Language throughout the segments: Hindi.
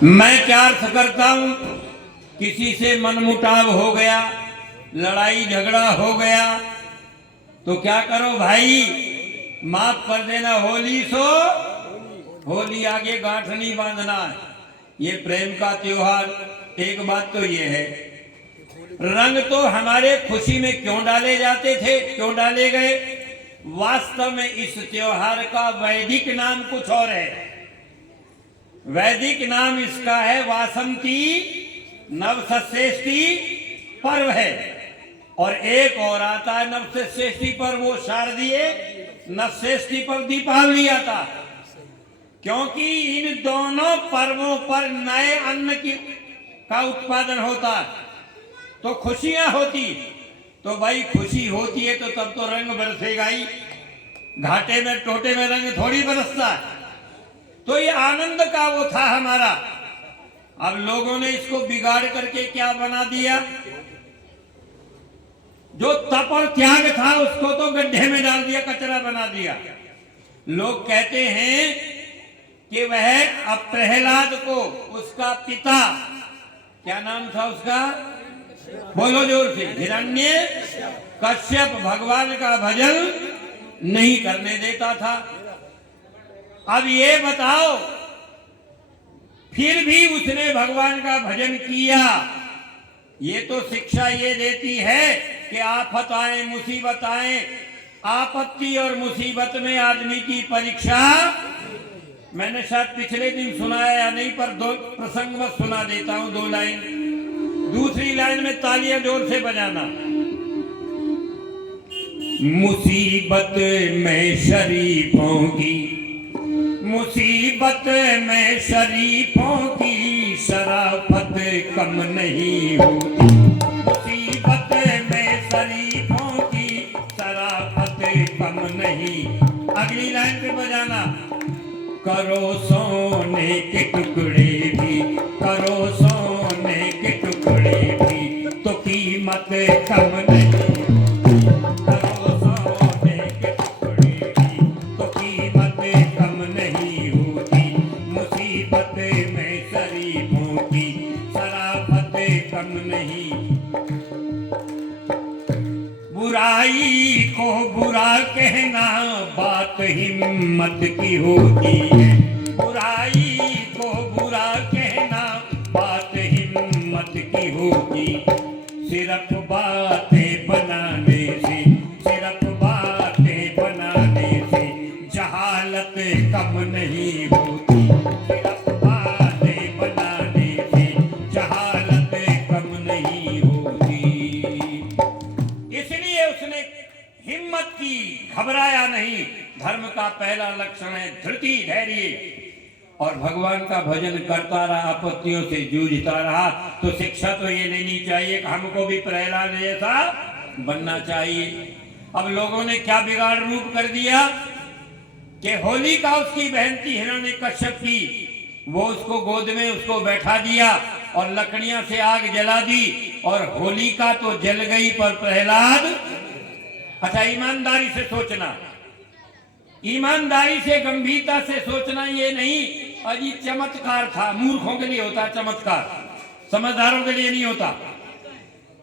मैं क्या अर्थ करता हूं, किसी से मनमुटाव हो गया, लड़ाई झगड़ा हो गया तो क्या करो भाई, माफ कर देना, होली सो होली, आगे गांठ नहीं बांधना है। ये प्रेम का त्योहार। एक बात तो ये है, रंग तो हमारे खुशी में क्यों डाले जाते थे, क्यों डाले गए? वास्तव में इस त्योहार का वैदिक नाम कुछ और है। वैदिक नाम इसका है वासंती नवषष्ठी पर्व है। और एक और आता है नवषष्ठी पर्व, वो शारदीय नवषष्ठी पर्व दीपावली आता। क्योंकि इन दोनों पर्वों पर नए अन्न का उत्पादन होता, तो खुशियां होती। तो भाई खुशी होती है तो तब तो रंग बरसेगा ही, घाटे में टोटे में रंग थोड़ी बरसता। तो ये आनंद का वो था हमारा। अब लोगों ने इसको बिगाड़ करके क्या बना दिया, जो तप और त्याग था उसको तो गड्ढे में डाल दिया, कचरा बना दिया। लोग कहते हैं कि वह अब प्रहलाद को उसका पिता, क्या नाम था उसका, बोलो जोर से, हिरण्य कश्यप, भगवान का भजन नहीं करने देता था। अब ये बताओ, फिर भी उसने भगवान का भजन किया। ये तो शिक्षा ये देती है कि आफत आए, मुसीबत आए, आपत्ति और मुसीबत में आदमी की परीक्षा। मैंने शायद पिछले दिन सुनाया या नहीं, पर दो प्रसंग में सुना देता हूं, 2 लाइन। दूसरी लाइन में तालियां जोर से बजाना। मुसीबत में शरीफों की, मुसीबत में शरीफों की शराफत कम नहीं होती। मुसीबत में शरीफों की शराफत कम नहीं। अगली लाइन पे बजाना। करो सोने के टुकड़े भी, करो सोने के टुकड़े भी, तो कीमत कम नहीं होती। करो सोने के टुकड़े भी, तो कीमत कम नहीं होती। मुसीबत में शरीफों की शराफत कम नहीं। बुराई को बुरा कहना बात हिम्मत की होती है। बुराई को बुरा कहना बात हिम्मत की होती। सिर्फ बातें बनाने से, सिर्फ बातें बनाने से जहालत कम नहीं होती। सिर्फ बातें बनाने से जहालत कम नहीं होती। इसलिए उसने हिम्मत की, घबराया नहीं। धर्म का पहला लक्षण है धृति, धैर्य। और भगवान का भजन करता रहा, आपत्तियों से जूझता रहा। तो शिक्षा तो ये लेनी चाहिए कि हमको भी प्रहलाद जैसा बनना चाहिए। अब लोगों ने क्या बिगाड़ रूप कर दिया कि होली का उसकी बहन थी हिरण्य कश्यप की, वो उसको गोद में उसको बैठा दिया और लकड़ियां से आग जला दी। और होली का तो जल गई, पर प्रहलाद, अच्छा ईमानदारी से सोचना, ईमानदारी से गंभीरता से सोचना, ये नहीं अजी चमत्कार था। मूर्खों के लिए होता चमत्कार, समझदारों के लिए नहीं होता।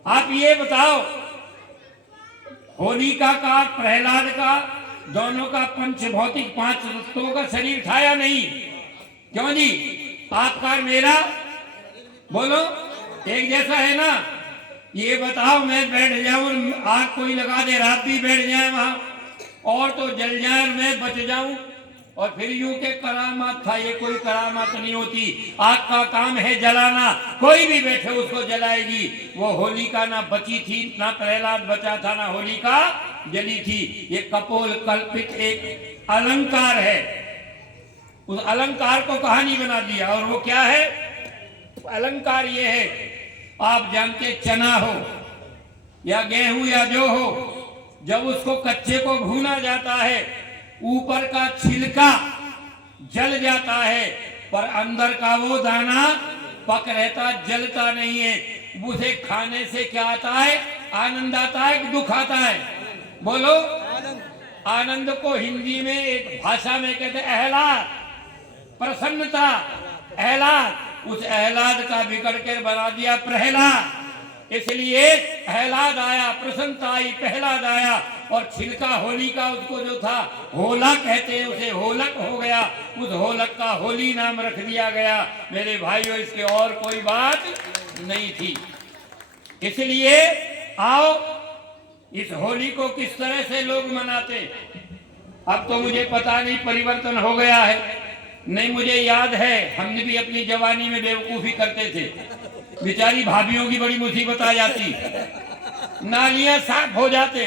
आप ये बताओ, होलिका का प्रहलाद का दोनों का पंच भौतिक 5 तत्वों का शरीर था या नहीं? क्यों जी, आपका और मेरा बोलो एक जैसा है ना? ये बताओ, मैं बैठ जाऊं, आग कोई लगा दे, रात भी बैठ जाए वहां और तो जल जाए और मैं बच जाऊं, और फिर यूं के करामात था। ये कोई करामात नहीं होती। आग का काम है जलाना, कोई भी बैठे उसको जलाएगी। वो होलिका ना बची थी, ना प्रहलाद बचा था, ना होलिका जली थी। ये कपोल कल्पित एक अलंकार है। उस अलंकार को कहानी बना दिया। और वो क्या है अलंकार? ये है, आप जानते चना हो या गेहूं या जो हो, जब उसको कच्चे को भूना जाता है, ऊपर का छिलका जल जाता है, पर अंदर का वो दाना पक रहता, जलता नहीं है। उसे खाने से क्या आता है? आनंद आता है कि दुख आता है? बोलो। आनंद को हिंदी में एक भाषा में कहते हैं आह्लाद, प्रसन्नता, आह्लाद। उस अहलाद का बिगड़ कर बना दिया प्रहलाद। इसलिए अहलाद आया, प्रसन्नता आई, प्रहलाद आया, और छिलका होली का उसको जो था होला कहते हैं, उसे होलक हो गया। उस होलक का होली नाम रख दिया गया। मेरे भाइयों, इसके और कोई बात नहीं थी। इसलिए आओ, इस होली को किस तरह से लोग मनाते। अब तो मुझे पता नहीं, परिवर्तन हो गया है। नहीं, मुझे याद है हमने भी अपनी जवानी में बेवकूफी करते थे। बेचारी भाभीयों की बड़ी मुसीबत आ जाती, नालियां साफ हो जाते,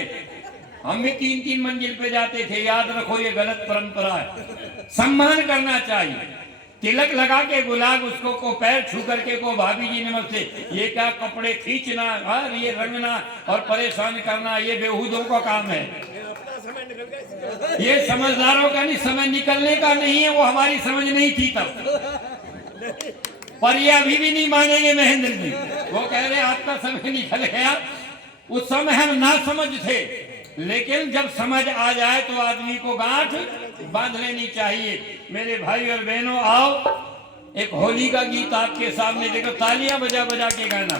हम भी 3-3 मंजिल पे जाते थे। याद रखो, ये गलत परंपरा है। सम्मान करना चाहिए। तिलक लगा के गुलाब उसको को पैर छू करके को भाभी जी नमस्ते, ये क्या कपड़े खींचना और ये रंगना और परेशान करना, ये बेहूदों का काम है। ये समझदारों का नहीं, समय निकलने का नहीं है। वो हमारी समझ नहीं थी तब, पर ये अभी भी नहीं मानेंगे महेंद्र जी। वो कह रहे आपका समय निकल गया। उस समय हम ना समझ थे, लेकिन जब समझ आ जाए तो आदमी को गांठ बांध लेनी चाहिए। मेरे भाई और बहनों, आओ एक होली का गीत आपके सामने। देखो, तालियां बजा बजा के गाना।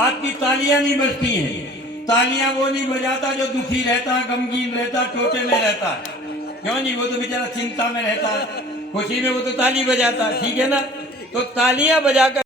आपकी तालियां नहीं बजती हैं। तालियां वो नहीं बजाता जो दुखी रहता, गमगीन रहता, टोटे में रहता। क्यों नहीं? वो तो बेचारा चिंता में रहता है। खुशी में वो तो ताली बजाता, ठीक है ना? तो तालियां बजाकर